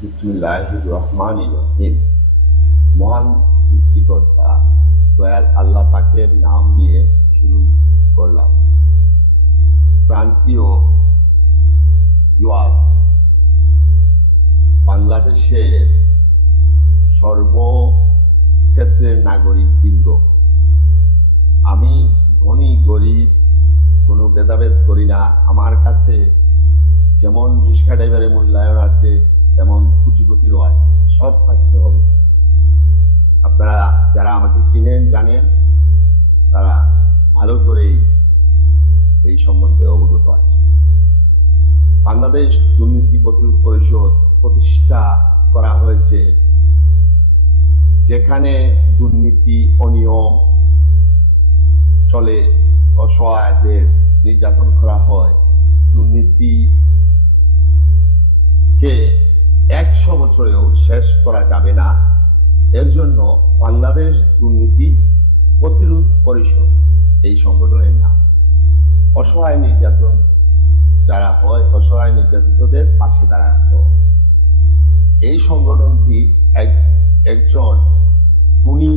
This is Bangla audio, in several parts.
বিসমিল্লাহির রহমানির রহিম। মহান সৃষ্টিকর্তা দয়াল আল্লাহ পাকের নাম নিয়ে শুরু করলাম। প্রান্তীয় ইউয়াস বাংলাদেশের সর্বক্ষেত্রের নাগরিক বৃন্দ, আমি ধনী গরিব কোনো ভেদাভেদ করি না। আমার কাছে যেমন রিক্সা ড্রাইভারের মূল্যায়ন আছে তেমন কুচিপতিরও আছে, সৎ থাকতে হবে। আপনারা যারা আমাকে চিনেন জানেন, তারা ভালো করেই এই সম্বন্ধে অবগত আছে। বাংলাদেশ দুর্নীতি প্রতিরোধ পরিষদ প্রতিষ্ঠা করা হয়েছে যেখানে দুর্নীতি অনিয়ম চলে, অসহায়দের নির্যাতন করা হয়। দুর্নীতিকে 100 বছরেও শেষ করা যাবে না। এর জন্য বাংলাদেশ দুর্নীতি প্রতিরোধ পরিষদ এই সংগঠনের নাম। অসহায় নির্যাতন যারা হয়, অসহায় নির্যাতিতদের পাশে দাঁড়ানো। এই সংগঠনটি একজন গুণী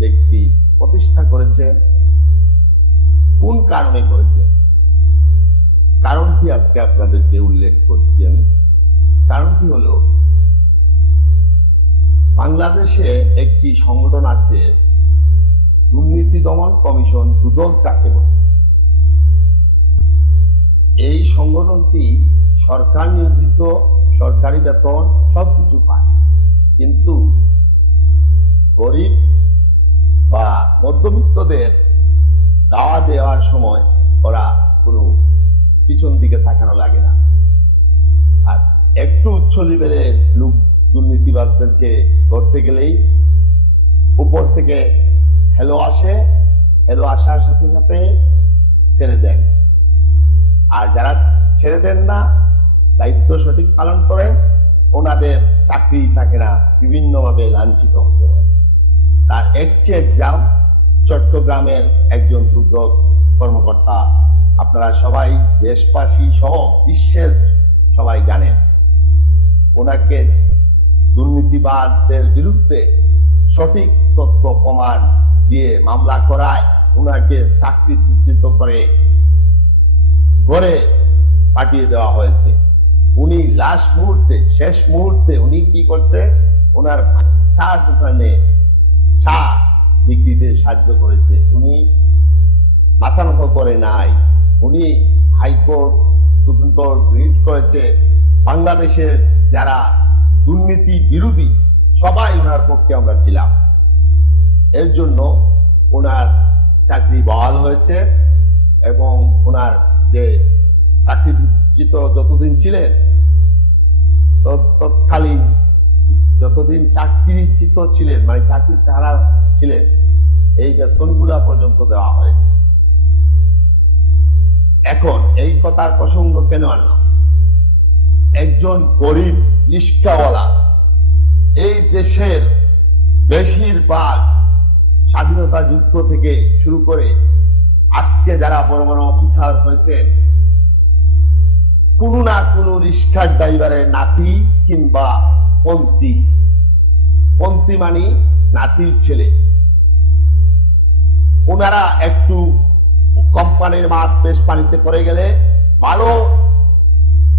ব্যক্তি প্রতিষ্ঠা করেছেন। কোন কারণে করেছেন, কারণটি আজকে আপনাদেরকে উল্লেখ করছেন। কারণটি হলো, বাংলাদেশে একটি সংগঠন আছে, দুর্নীতি দমন কমিশন, দুদক যাকে বলে। এই সংগঠনটি সরকার নিয়োজিত, সরকারি বেতন সবকিছু পায়, কিন্তু গরিব বা মধ্যবিত্তদের দাওয়া দেওয়ার সময় ওরা কোনো পিছন দিকে তাকানো লাগে না। আর একটু উচ্চ লেভেলের লোক দুর্নীতিবাদদেরকে ধরতে গেলেই উপর থেকে হেলো আসে, হেলো আসার সাথে সাথে ছেড়ে দেন। আর যারা ছেড়ে দেন না, দায়িত্ব সঠিক পালন করেন, ওনাদের চাকরি থাকে না, বিভিন্নভাবে লাঞ্ছিত হতে হয়। তার একটি এক্সাম চট্টগ্রামের একজন দুদক কর্মকর্তা, আপনারা সবাই দেশবাসী সহ বিশ্বের সবাই জানেন। ওনাকে দুর্নীতিবাজদের বিরুদ্ধে সঠিক তথ্য প্রমাণ দিয়ে মামলা করায় ওনাকে চাকরিচ্যুত করে ঘরে পাঠিয়ে দেওয়া হয়েছে। উনি লাস্ট মুহূর্তে, শেষ মুহূর্তে উনি কি করছে, ওনার চার দোকানে চা বিক্রিতে সাহায্য করেছে। উনি মাথা নত করে নাই। উনি হাইকোর্ট, সুপ্রিম কোর্ট রিট করেছে। বাংলাদেশের যারা দুর্নীতি বিরোধী সবাই ওনার পক্ষে আমরা ছিলাম। এর জন্য ওনার চাকরি বহাল হয়েছে এবং ওনার যে চাকরিচ্যুত যতদিন ছিলেন, তৎকালীন যতদিন চাকরিচ্যুত ছিলেন, মানে চাকরি ছাড়া ছিলেন, এই বেতনগুলা পর্যন্ত দেওয়া হয়েছে। এখন এই কথার প্রসঙ্গ কেন আনলাম? একজন গরিব রিক্সাওয়ালা, এই দেশের বেশিরভাগ স্বাধীনতা যুদ্ধ থেকে শুরু করে আজকে যারা বড় বড় অফিসার হয়েছে, কোন না কোন রিক্সা ড্রাইভারের নাতি কিংবা পন্থী, পন্থী মানে নাতির ছেলে। ওনারা একটু কোম্পানির মাছ বেশ পানিতে পড়ে গেলে ভালো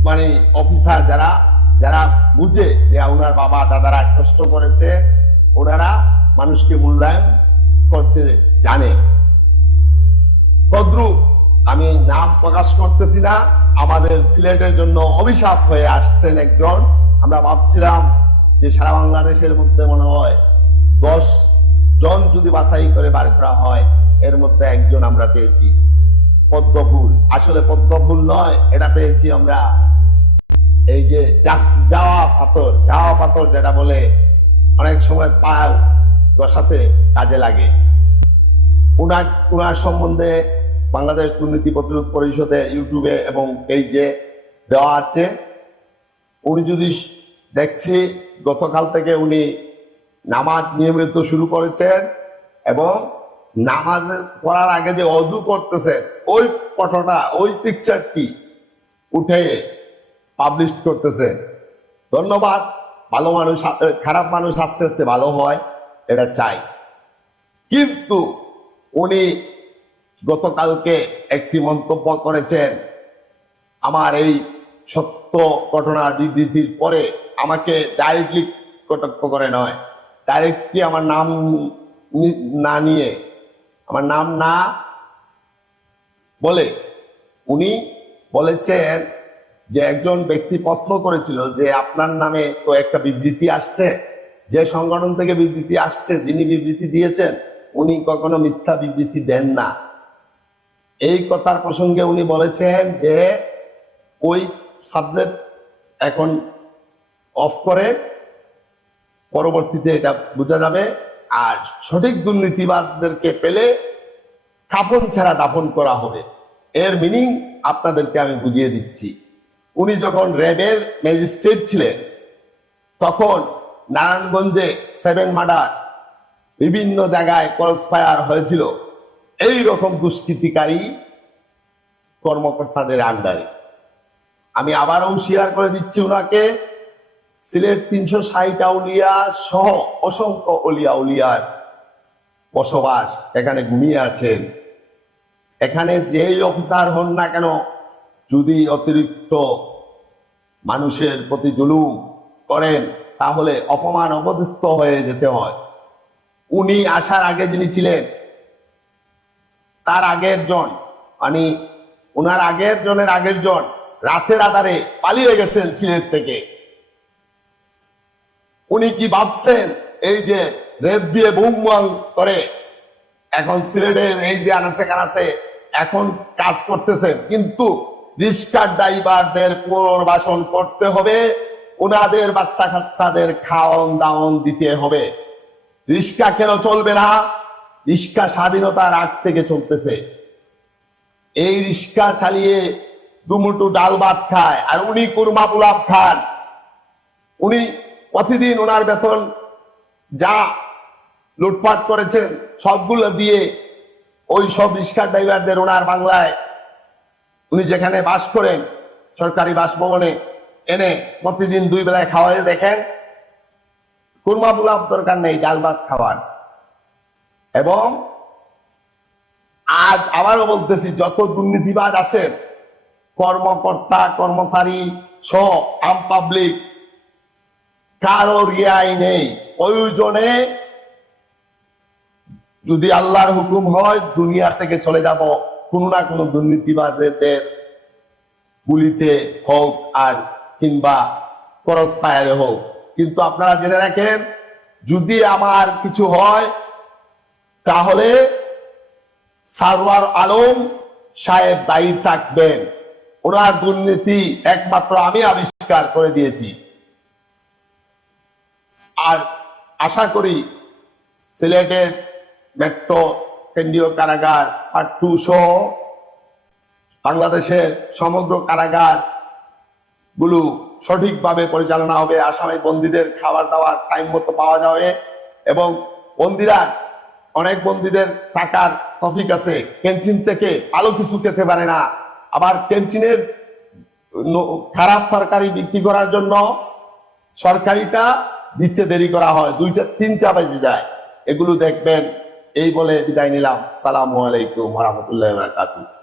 মানে অফিসার যারা যারা বুঝে যে ওনার বাবা দাদারা কষ্ট করেছে, ওনারা মানুষকে মূল্যায়ন করতে জানে। তদ্রুপ আমি নাম প্রকাশ করতেছি না, আমাদের সিলেটের জন্য অভিশাপ হয়ে আসছেন একজন। আমরা ভাবছিলাম যে সারা বাংলাদেশের মধ্যে মনে হয় 10 জন যদি বাছাই করে বার করা হয়, এর মধ্যে একজন আমরা পেয়েছি, পদ্মফুল। আসলে পদ্মফুল নয়, এটা পেয়েছি আমরা এই যে যাওয়া পাথর যেটা বলে অনেক সময় পাও বসাতে কাজে লাগে। উনার সম্বন্ধে বাংলাদেশ দুর্নীতি প্রতিরোধ পরিষদে ইউটিউবে এবং পেজে দেওয়া আছে। উনি যদি দেখছি গতকাল থেকে উনি নামাজ নিয়মিত শুরু করেছেন এবং নামাজ পড়ার আগে যে অজু করতেছেন, ওই ফটোটা, ওই পিকচারটি উঠে পাবলিশ করতেছে। ধন্যবাদ ভালো মানুষ, খারাপ মানুষ আস্তে আস্তে ভালো হয়, এটা চাই। কিন্তু উনি গতকালকে একটি মন্তব্য করেছেন, আমার এই সত্য ঘটনার বিবৃতির পরে আমাকে ডাইরেক্টলি কটাক্ষ করে নয়, ডাইরেক্টলি আমার নাম না নিয়ে, আমার নাম না বলে উনি বলেছেন যে একজন ব্যক্তি প্রশ্ন করেছিল যে আপনার নামে তো একটা বিবৃতি আসছে, যে সংগঠন থেকে বিবৃতি আসছে, যিনি বিবৃতি দিয়েছেন উনি কখনো মিথ্যা বিবৃতি দেন না। এই কথার প্রসঙ্গে উনি বলেছেন যে ওই সাবজেক্ট এখন অফ করে, পরবর্তীতে এটা বোঝা যাবে। আর সঠিক দুর্নীতিবাজদেরকে পেলে কাফন ছাড়া দাফন করা হবে। এর মিনিং আপনাদেরকে আমি বুঝিয়ে দিচ্ছি। উনি যখন র্যাবের ম্যাজিস্ট্রেট ছিলেন তখন নারায়ণগঞ্জে 7 মার্ডার, বিভিন্ন জায়গায় ক্রস ফায়ার হয়েছিল এই রকম দুষ্কৃতিকারী কর্মকর্তাদের আন্ডারে। আমি আবারও শেয়ার করে দিচ্ছি উনাকে, সিলেট 360 আউলিয়া সহ অসংখ্য অলিয়া উলিয়ার বসবাস, এখানে ঘুমিয়ে আছেন। এখানে যেই অফিসার হন না কেন, যদি অতিরিক্ত মানুষের প্রতি জুলুম করেন তাহলে অপমান অপদস্থ হয়ে যেতে হয়। উনি আসার আগে যিনি ছিলেন তার আগের জন, মানে উনার আগের জনের আগের জন রাতের আধারে পালিয়ে গেছেন সিলেট থেকে। উনি কি ভাবছেন এই যে রেপ দিয়ে বুম করে এখন সিলেটের এই যে আনাচে কানাচে এখন কাজ করতেছেন, কিন্তু রিস্কার ড্রাইভারদের পুনর্বাসন করতে হবে, ওনাদের বাচ্চা কাচ্চাদের খাওয়ন দাওয়ন দিতে হবে। রিস্কা কেন চলবে না? রিস্কা স্বাধীনতার আগ থেকে চলতেছে। এই রিস্কা চালিয়ে দুমুটু ডাল ভাত খায় আর উনি কুরমা পোলাপ খান। উনি প্রতিদিন ওনার বেতন যা লুটপাট করেছেন সবগুলো দিয়ে ওই সব রিস্কা ড্রাইভারদের ওনার বাংলায় উনি যেখানে বাস করেন সরকারি বাসভবনে এনে প্রতিদিন 2 বেলায় খাওয়াই দেখেন। কুরমা পোলাপ দরকার নেই, ডাল ভাত খাওয়ার। এবং আজ আবারও বলতেছি, যত দুর্নীতিবাজ আছেন, কর্মকর্তা কর্মচারী সহ আম পাবলিক, কারো রিয়াই নেই। প্রয়োজনে যদি আল্লাহর হুকুম হয় দুনিয়া থেকে চলে যাব কোন না কোন দুর্নীতিবাজদের গুলিতে হোক আর কিংবা ক্রস ফায়ারে হোক। কিন্তু আপনারা জেনে রাখেন, যদি আমার কিছু হয় তাহলে সারওয়ার আলম সাহেব দায়ী থাকবেন। ওনার দুর্নীতি একমাত্র আমি আবিষ্কার করে দিয়েছি। আর আশা করি সিলেটের মেট্রো কেন্দ্রীয় কারাগার পার্ট 2 সহ বাংলাদেশের সমগ্র কারাগার গুলো সঠিকভাবে পরিচালনা হবে। আসামি বন্দীদের খাবার দাবার টাইম মতো পাওয়া যাবে এবং বন্দীরা, অনেক বন্দীদের টাকার তফিক আছে, ক্যান্টিন থেকে ভালো কিছু খেতে পারে না, আবার ক্যান্টিনের খারাপ তরকারি বিক্রি করার জন্য সরকারিটা দিতে দেরি করা হয়, 2টা 3টা বেজে যায়। এগুলো দেখবেন। এই বলে বিদায় নিলাম। আসসালামু আলাইকুম ওয়া রাহমাতুল্লাহি ওয়া বারাকাতুহু।